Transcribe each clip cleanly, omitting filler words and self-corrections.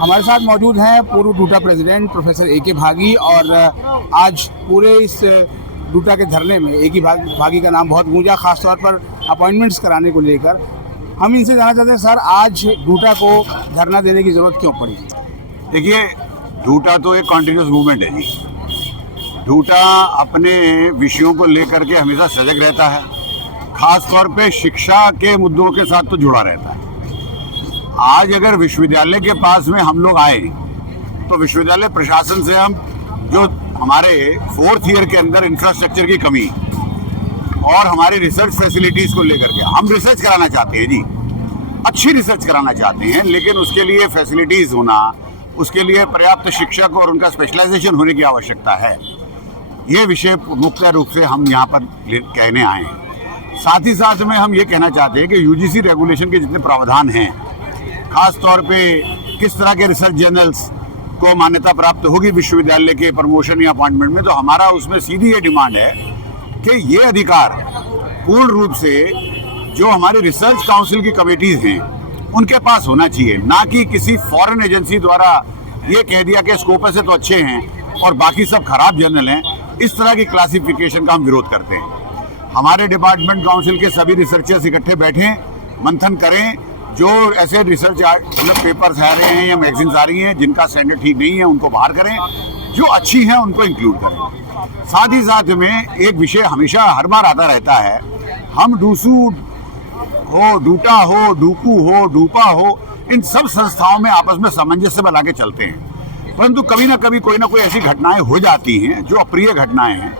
हमारे साथ मौजूद हैं पूर्व डूटा प्रेसिडेंट प्रोफेसर ए के भागी। और आज पूरे इस डूटा के धरने में ए के भागी का नाम बहुत गूंजा, खासतौर पर अपॉइंटमेंट्स कराने को लेकर। हम इनसे जानना चाहते हैं, सर आज डूटा को धरना देने की ज़रूरत क्यों पड़ी? देखिए, डूटा तो एक कॉन्टिन्यूस मूवमेंट है जी। डूटा अपने विषयों को लेकर के हमेशा सजग रहता है, खास तौर पे शिक्षा के मुद्दों के साथ तो जुड़ा रहता है। आज अगर विश्वविद्यालय के पास में हम लोग आए तो विश्वविद्यालय प्रशासन से हम जो हमारे 4th ईयर के अंदर इंफ्रास्ट्रक्चर की कमी और हमारी रिसर्च फैसिलिटीज़ को लेकर के हम रिसर्च कराना चाहते हैं जी, अच्छी रिसर्च कराना चाहते हैं, लेकिन उसके लिए फैसिलिटीज़ होना, उसके लिए पर्याप्त शिक्षक और उनका स्पेशलाइजेशन होने की आवश्यकता है। ये विषय मुख्य रूप से हम यहाँ पर कहने आए हैं। साथ ही साथ में हम ये कहना चाहते हैं कि यूजीसी रेगुलेशन के जितने प्रावधान हैं, खास तौर पे किस तरह के रिसर्च जर्नल्स को मान्यता प्राप्त होगी विश्वविद्यालय के प्रमोशन या अपॉइंटमेंट में, तो हमारा उसमें सीधी ये डिमांड है कि ये अधिकार पूर्ण रूप से जो हमारी रिसर्च काउंसिल की कमेटीज़ हैं उनके पास होना चाहिए, ना कि किसी फॉरेन एजेंसी द्वारा ये कह दिया कि स्कोपस से तो अच्छे हैं और बाकी सब खराब जर्नल हैं। इस तरह की क्लासिफिकेशन का हम विरोध करते हैं। हमारे डिपार्टमेंट काउंसिल के सभी रिसर्चर्स इकट्ठे बैठें, मंथन करें, जो ऐसे रिसर्च मतलब पेपर्स आ रहे हैं या मैगजीन्स आ रही हैं जिनका स्टैंडर्ड ठीक नहीं है उनको बाहर करें, जो अच्छी हैं उनको इंक्लूड करें। साथ ही साथ में एक विषय हमेशा हर बार आता रहता है, हम डूसू हो, डूटा हो, डूकू हो, डूपा हो, इन सब संस्थाओं में आपस में सामंजस्य बना के चलते हैं, परंतु कभी ना कभी कोई ना कोई ऐसी घटनाएं हो जाती हैं जो अप्रिय घटनाएं हैं।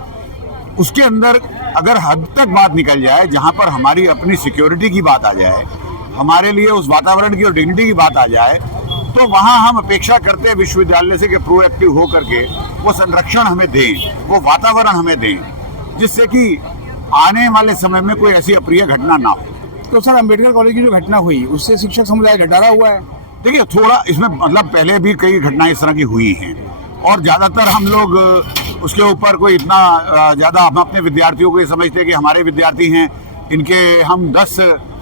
उसके अंदर अगर हद तक बात निकल जाए जहां पर हमारी अपनी सिक्योरिटी की बात आ जाए, हमारे लिए उस वातावरण की और डिग्निटी की बात आ जाए, तो वहाँ हम अपेक्षा करते हैं विश्वविद्यालय से कि प्रोएक्टिव हो करके वो संरक्षण हमें दें, वो वातावरण हमें दें, जिससे कि आने वाले समय में कोई ऐसी अप्रिय घटना ना हो। तो सर अम्बेडकर कॉलेज की जो घटना हुई उससे शिक्षक समुदाय डरा हुआ है। देखिए, थोड़ा इसमें मतलब पहले भी कई घटनाएं इस तरह की हुई हैं और ज़्यादातर हम लोग उसके ऊपर कोई इतना ज़्यादा हम अपने विद्यार्थियों को ये समझते हैं कि हमारे विद्यार्थी हैं, इनके हम 10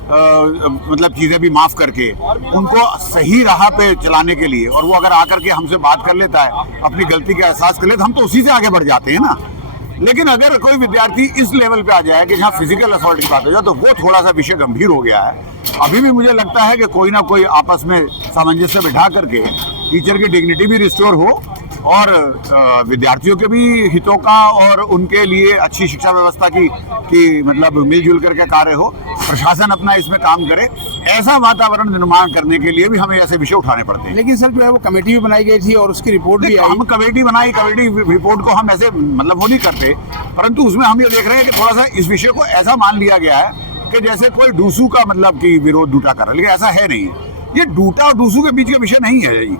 मतलब चीज़ें भी माफ़ करके उनको सही राह पे चलाने के लिए, और वो अगर आकर के हमसे बात कर लेता है, अपनी गलती का एहसास कर लेता है, हम तो उसी से आगे बढ़ जाते हैं ना। लेकिन अगर कोई विद्यार्थी इस लेवल पे आ जाए कि जहाँ फिजिकल असॉल्ट की बात हो जाए, तो वो थोड़ा सा विषय गंभीर हो गया है। अभी भी मुझे लगता है कि कोई ना कोई आपस में सामंजस्य बिठा करके टीचर की डिग्निटी भी रिस्टोर हो और विद्यार्थियों के भी हितों का और उनके लिए अच्छी शिक्षा व्यवस्था की मतलब मिलजुल करके कार्य हो, प्रशासन अपना इसमें काम करे, ऐसा वातावरण निर्माण करने के लिए भी हमें ऐसे विषय उठाने पड़ते हैं। लेकिन सर जो है वो कमेटी भी बनाई गई थी और उसकी रिपोर्ट भी आई। हम कमेटी बनाई, कमेटी रिपोर्ट को हम ऐसे मतलब वो नहीं करते, परंतु उसमें हम ये देख रहे हैं कि थोड़ा सा इस विषय को ऐसा मान लिया गया है कि जैसे कोई डूसू का मतलब कि विरोध डूटा कर रहा है, लेकिन ऐसा है नहीं। ये डूटा और डूसू के बीच का विषय नहीं है जी।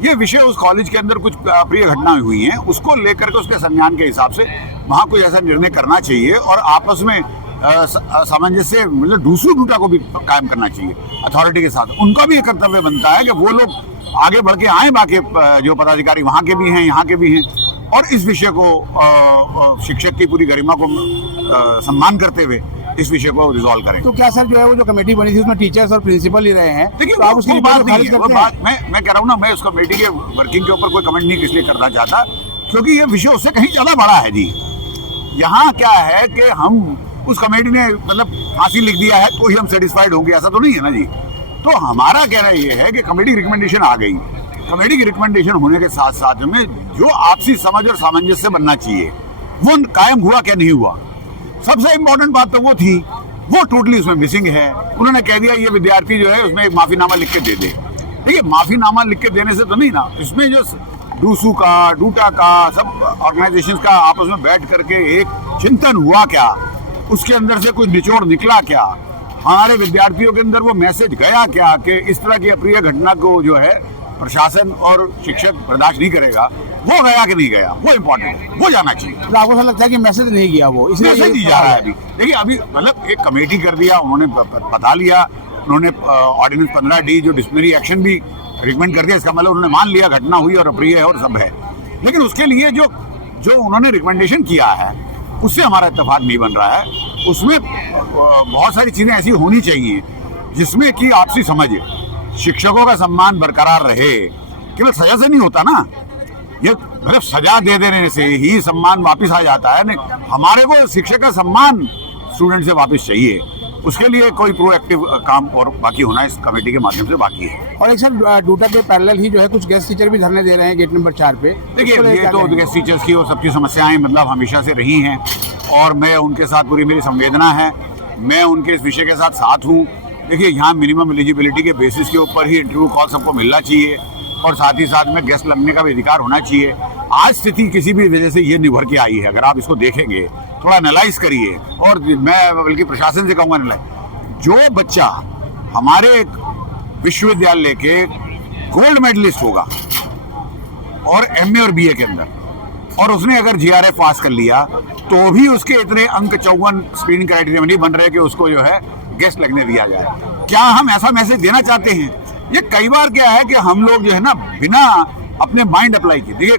ये विषय उस कॉलेज के अंदर कुछ अप्रिय घटनाएं हुई हैं, उसको लेकर के उसके संज्ञान के हिसाब से वहाँ कोई ऐसा निर्णय करना चाहिए और आपस में सामंजस्य मतलब दूसरी डूटा को भी कायम करना चाहिए अथॉरिटी के साथ। उनका भी एक कर्तव्य बनता है कि वो लोग आगे बढ़ के आए, बाकी जो पदाधिकारी वहाँ के भी हैं, यहाँ के भी हैं, और इस विषय को शिक्षक की पूरी गरिमा को सम्मान करते हुए इस विषय को रिजॉल्व करें। तो क्या सर जो है वो जो कमेटी बनी थी उसमें टीचर्स और प्रिंसिपल ही रहे हैं? देखिए तो आप उसकी बात नहीं है, वो बात मैं कह रहा हूँ ना, मैं उस कमेटी के वर्किंग के ऊपर कोई कमेंट नहीं इसलिए करना चाहता क्योंकि ये विषय उससे कहीं ज्यादा बड़ा है जी। यहाँ क्या है कि हम उस कमेटी ने मतलब फांसी लिख दिया है तो ही हम सेटिस्फाइड होंगे, ऐसा तो नहीं है ना जी। तो हमारा कहना ये है कि कमेटी की रिकमेंडेशन आ गई, कमेटी की रिकमेंडेशन होने के साथ साथ में जो आपसी समझ और सामंजस्य बनना चाहिए वो कायम हुआ क्या नहीं हुआ। सबसे इम्पोर्टेंट बात तो वो थी, वो टोटली उसमें मिसिंग है। उन्होंने कह दिया ये विद्यार्थी जो है उसमें एक माफीनामा लिख के दे दे। देखिए माफीनामा लिख के देने से तो नहीं ना, इसमें जो डूसू का डूटा का सब ऑर्गेनाइजेशन का आपस में बैठ करके एक चिंतन हुआ क्या, उसके अंदर से कुछ निचोड़ निकला क्या, हमारे विद्यार्थियों के अंदर वो मैसेज गया क्या कि इस तरह की अप्रिय घटना को जो है प्रशासन और शिक्षक बर्दाश्त नहीं करेगा, वो गया कि नहीं गया, वो इम्पोर्टेंट है, वो जाना चाहिए। तो आपको ऐसा लगता है कि मैसेज नहीं गया, वो इसलिए मैसेज नहीं जा रहा है अभी। देखिए अभी मतलब एक कमेटी कर दिया उन्होंने, बता लिया उन्होंने, ऑर्डिनेंस 15D जो डिसिप्लिनरी एक्शन भी रिकमेंड कर दिया, इसका मतलब उन्होंने मान लिया घटना हुई और अप्रिय है और सब है। लेकिन उसके लिए जो उन्होंने रिकमेंडेशन किया है उससे हमारा इत्तेफाक नहीं बन रहा है। उसमें बहुत सारी चीज़ें ऐसी होनी चाहिए जिसमें कि आपसी समझ, शिक्षकों का सम्मान बरकरार रहे। केवल सजा से नहीं होता ना, ये मतलब सजा दे देने से ही सम्मान वापस आ जाता है। नहीं, हमारे को शिक्षक का सम्मान स्टूडेंट से वापस चाहिए, उसके लिए कोई प्रोएक्टिव काम और बाकी होना इस कमेटी के माध्यम से बाकी है। और एक सर डूटा के पैरेलल ही जो है कुछ गेस्ट टीचर भी धरने दे रहे हैं गेट नंबर 4 पे। देखिए ये तो गेस्ट टीचर्स की और सबकी समस्याएं मतलब हमेशा से रही हैं और मैं उनके साथ पूरी मेरी संवेदना है, मैं उनके इस विषय के साथ हूँ। देखिए यहाँ मिनिमम एलिजिबिलिटी के बेसिस के ऊपर ही इंटरव्यू कॉल सबको मिलना चाहिए और साथ ही साथ में गेस्ट लगने का भी अधिकार होना चाहिए। आज स्थिति किसी भी वजह से ये निभर के आई है, अगर आप इसको देखेंगे थोड़ा एनालाइज करिए, और मैं बल्कि प्रशासन से कहूँगा एनालाइज, जो बच्चा हमारे विश्वविद्यालय के गोल्ड मेडलिस्ट होगा और MA और BA के अंदर, और उसने अगर GRF पास कर लिया तो भी उसके इतने अंक 54 स्क्रीनिंग क्राइटेरिया में नहीं बन रहे कि उसको जो है गेस्ट लगने दिया जाए। क्या हम ऐसा मैसेज देना चाहते हैं? ये कई बार क्या है कि हम लोग जो है ना बिना अपने माइंड अप्लाई किए, देखिए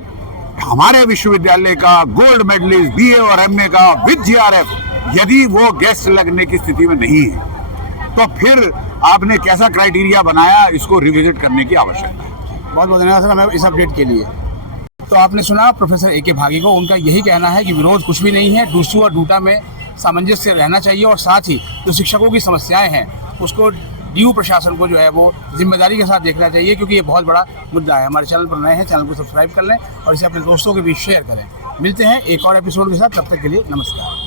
हमारे विश्वविद्यालय का गोल्ड मेडलिस्ट BA और MA का विद GRF यदि वो गेस्ट लगने की स्थिति में नहीं है तो फिर आपने कैसा क्राइटेरिया बनाया, इसको रिविजिट करने की आवश्यकता है। बहुत बहुत धन्यवाद सर हमें इस अपडेट के लिए। तो आपने सुना प्रोफेसर AK भागी को, उनका यही कहना है कि विरोध कुछ भी नहीं है, डूसू और डूटा में सामंजस्य रहना चाहिए और साथ ही जो शिक्षकों की समस्याएं हैं उसको DU प्रशासन को जो है वो जिम्मेदारी के साथ देखना चाहिए, क्योंकि ये बहुत बड़ा मुद्दा है। हमारे चैनल पर नए हैं, चैनल को सब्सक्राइब कर लें और इसे अपने दोस्तों के बीच शेयर करें। मिलते हैं एक और एपिसोड के साथ, तब तक के लिए नमस्कार।